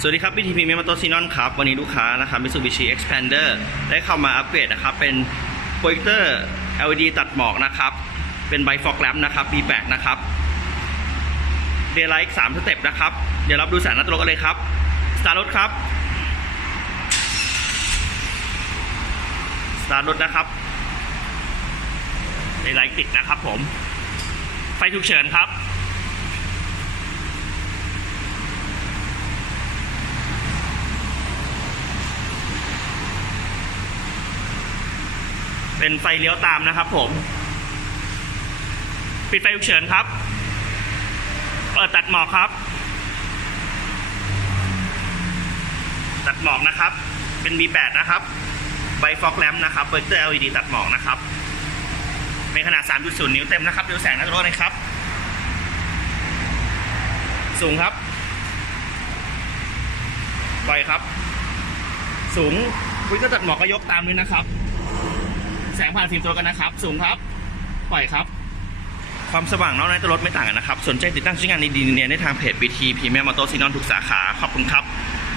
สวัสดีครับ BTP m e m o t o s i n o n ครับ วันนี้ลูกค้านะครับ Mitsubishi Expander ได้เข้ามาอัปเกรดนะครับ เป็นโปรเจคเตอร์ LED ตัดหมอกนะครับ เป็น b i f o g lamp นะครับ B8 นะครับ Daylight 3สเต็ปนะครับ เดี๋ยวรับดูแสงหน้าตัวรถกันเลยครับสตาร์ทรถครับสตาร์ทรถนะครับ Daylight ติดนะครับผม ไฟฉุกเฉินครับ เป็นไฟเลี้ยวตามนะครับผม ปิดไฟฉุกเฉินครับ เปิดตัดหมอกครับ ตัดหมอกนะครับ เป็น B8 นะครับไบฟอกแลมนะครับเปิดเตอร์ LED ตัดหมอกนะครับเป็นขนาด 3.0 นิ้วเต็มนะครับดูแสงนักรถเลยครับ สูงครับ ปล่อยครับ สูงวิกเตอร์ตัดหมอกก็ยกตามด้วยนะครับ แสงผ่านฟิล์มตัวกันนะครับ สูงครับ ปล่อยครับ ความสว่างนอกในตัวรถไม่ต่างกันนะครับ สนใจติดตั้งใช้งานดีๆเนี่ยในทางเพจ BT พรีเมียมมอเตอร์ซีนอนทุกสาขา ขอบคุณครับ